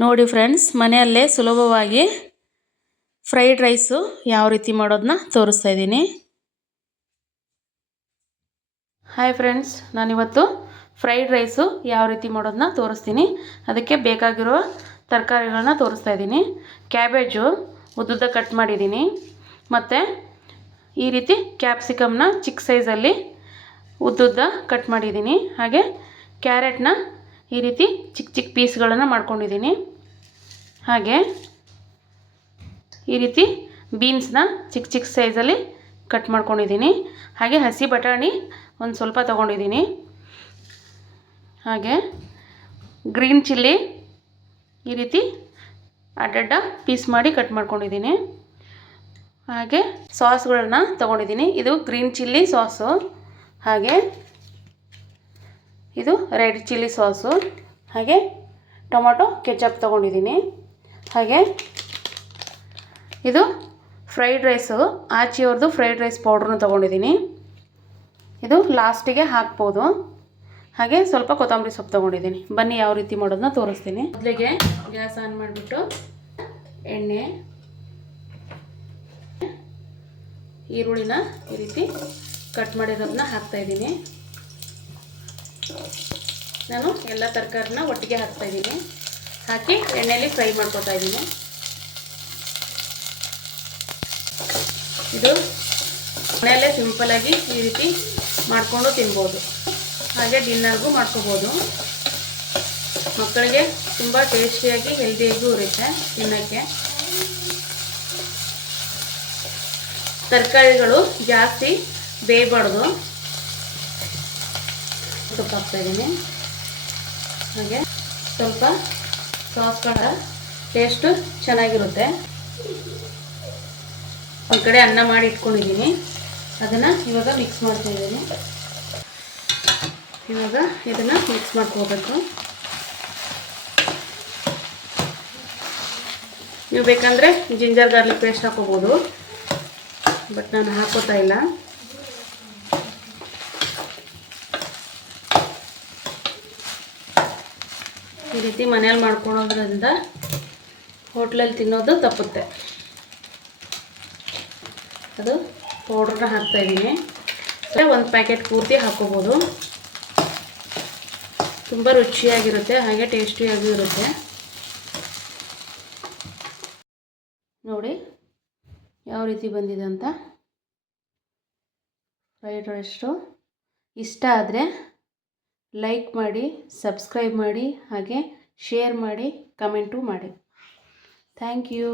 ನೋಡಿ ಫ್ರೆಂಡ್ಸ್, ಮನೆಯಲ್ಲೇ ಸುಲಭವಾಗಿ ಫ್ರೈಡ್ ರೈಸು ಯಾವ ರೀತಿ ಮಾಡೋದನ್ನ ತೋರಿಸ್ತಾ ಇದ್ದೀನಿ. ಹಾಯ್ ಫ್ರೆಂಡ್ಸ್, ನಾನಿವತ್ತು ಫ್ರೈಡ್ ರೈಸು ಯಾವ ರೀತಿ ಮಾಡೋದನ್ನ ತೋರಿಸ್ತೀನಿ. ಅದಕ್ಕೆ ಬೇಕಾಗಿರೋ ತರಕಾರಿಗಳನ್ನ ತೋರಿಸ್ತಾ ಇದ್ದೀನಿ. ಕ್ಯಾಬೇಜು ಉದ್ದುದ್ದ ಕಟ್ ಮಾಡಿದ್ದೀನಿ. ಮತ್ತು ಈ ರೀತಿ ಕ್ಯಾಪ್ಸಿಕಮ್ನ ಚಿಕ್ಕ ಸೈಜಲ್ಲಿ ಉದ್ದುದ್ದ ಕಟ್ ಮಾಡಿದ್ದೀನಿ. ಹಾಗೆ ಕ್ಯಾರೆಟ್ನ ಈ ರೀತಿ ಚಿಕ್ಕ ಚಿಕ್ಕ ಪೀಸ್ಗಳನ್ನು ಮಾಡ್ಕೊಂಡಿದ್ದೀನಿ. ಹಾಗೆ ಈ ರೀತಿ ಬೀನ್ಸ್ನ ಚಿಕ್ಕ ಚಿಕ್ಕ ಸೈಜಲ್ಲಿ ಕಟ್ ಮಾಡ್ಕೊಂಡಿದ್ದೀನಿ. ಹಾಗೆ ಹಸಿ ಬಟಾಣಿ ಒಂದು ಸ್ವಲ್ಪ ತೊಗೊಂಡಿದ್ದೀನಿ. ಹಾಗೆ ಗ್ರೀನ್ ಚಿಲ್ಲಿ ಈ ರೀತಿ ಅಡ್ಡಡ್ಡ ಪೀಸ್ ಮಾಡಿ ಕಟ್ ಮಾಡ್ಕೊಂಡಿದ್ದೀನಿ. ಹಾಗೆ ಸಾಸ್ಗಳನ್ನ ತೊಗೊಂಡಿದ್ದೀನಿ. ಇದು ಗ್ರೀನ್ ಚಿಲ್ಲಿ ಸಾಸು, ಹಾಗೆ ಇದು ರೆಡ್ ಚಿಲ್ಲಿ ಸಾಸು, ಹಾಗೆ ಟೊಮೊಟೊ ಕೆಚಪ್ ತೊಗೊಂಡಿದ್ದೀನಿ. ಹಾಗೆ ಇದು ಫ್ರೈಡ್ ರೈಸು, ಆಚಿಯವ್ರದ್ದು ಫ್ರೈಡ್ ರೈಸ್ ಪೌಡ್ರನ್ನ ತೊಗೊಂಡಿದ್ದೀನಿ. ಇದು ಲಾಸ್ಟಿಗೆ ಹಾಕ್ಬೋದು. ಹಾಗೆ ಸ್ವಲ್ಪ ಕೊತ್ತಂಬರಿ ಸೊಪ್ಪು ತೊಗೊಂಡಿದ್ದೀನಿ. ಬನ್ನಿ ಯಾವ ರೀತಿ ಮಾಡೋದನ್ನ ತೋರಿಸ್ತೀನಿ. ಮೊದಲಿಗೆ ಗ್ಯಾಸ್ ಆನ್ ಮಾಡಿಬಿಟ್ಟು ಎಣ್ಣೆ, ಈರುಳ್ಳಿನ ಈ ರೀತಿ ಕಟ್ ಮಾಡಿರೋದನ್ನ ಹಾಕ್ತಾಯಿದ್ದೀನಿ. ನಾನು ಎಲ್ಲ ತರಕಾರಿನ ಒಟ್ಟಿಗೆ ಹಾಕ್ತಾಯಿದ್ದೀನಿ. ಹಾಕಿ ಎಣ್ಣೆಯಲ್ಲಿ ಫ್ರೈ ಮಾಡ್ಕೊತಾ ಇದ್ದೀನಿ. ಇದು ಮನೆಯಲ್ಲೇ ಸಿಂಪಲಾಗಿ ಈ ರೀತಿ ಮಾಡಿಕೊಂಡು ತಿನ್ಬೋದು. ಹಾಗೆ ಡಿನ್ನರ್ಗೂ ಮಾಡ್ಕೋಬೋದು. ಮಕ್ಕಳಿಗೆ ತುಂಬ ಟೇಸ್ಟಿಯಾಗಿ ಹೆಲ್ದಿಯಾಗೂ ಇರುತ್ತೆ ತಿನ್ನೋಕ್ಕೆ. ತರಕಾರಿಗಳು ಜಾಸ್ತಿ ಬೇಯಬಾರ್ದು. ಸ್ವಲ್ಪ ಹಾಕ್ತಾಯಿದ್ದೀನಿ. ಹಾಗೆ ಸ್ವಲ್ಪ ಸಾಸ್ಗಳ ಟೇಸ್ಟು ಚೆನ್ನಾಗಿರುತ್ತೆ. ಒಂದು ಕಡೆ ಅನ್ನ ಮಾಡಿ ಇಟ್ಕೊಂಡಿದ್ದೀನಿ, ಅದನ್ನು ಇವಾಗ ಮಿಕ್ಸ್ ಮಾಡ್ತಾಯಿದ್ದೀನಿ. ಇವಾಗ ಇದನ್ನು ಮಿಕ್ಸ್ ಮಾಡ್ಕೋಬೇಕು. ನೀವು ಬೇಕಂದರೆ ಜಿಂಜರ್ ಗಾರ್ಲಿಕ್ ಪೇಸ್ಟ್ ಹಾಕೋಬೋದು, ಬಟ್ ನಾನು ಹಾಕೋತಾ ಇಲ್ಲ. ಈ ರೀತಿ ಮನೇಲಿ ಮಾಡ್ಕೊಳೋದ್ರಿಂದ ಹೋಟ್ಲಲ್ಲಿ ತಿನ್ನೋದು ತಪ್ಪುತ್ತೆ. ಅದು ಪೌಡ್ರನ್ನ ಹಾಕ್ತಾಯಿದ್ದೀನಿ. ಒಂದು ಪ್ಯಾಕೆಟ್ ಪೂರ್ತಿ ಹಾಕೋಬೋದು. ತುಂಬ ರುಚಿಯಾಗಿರುತ್ತೆ, ಹಾಗೆ ಟೇಸ್ಟಿಯಾಗೂ ಇರುತ್ತೆ. ನೋಡಿ ಯಾವ ರೀತಿ ಬಂದಿದೆ ಅಂತ. ಫ್ರೈಡ್ ರೈಸು ಇಷ್ಟ ಆದರೆ ಲೈಕ್ ಮಾಡಿ, ಸಬ್ಸ್ಕ್ರೈಬ್ ಮಾಡಿ, ಹಾಗೆ ಶೇರ್ ಮಾಡಿ, ಕಮೆಂಟು ಮಾಡಿ. Thank you.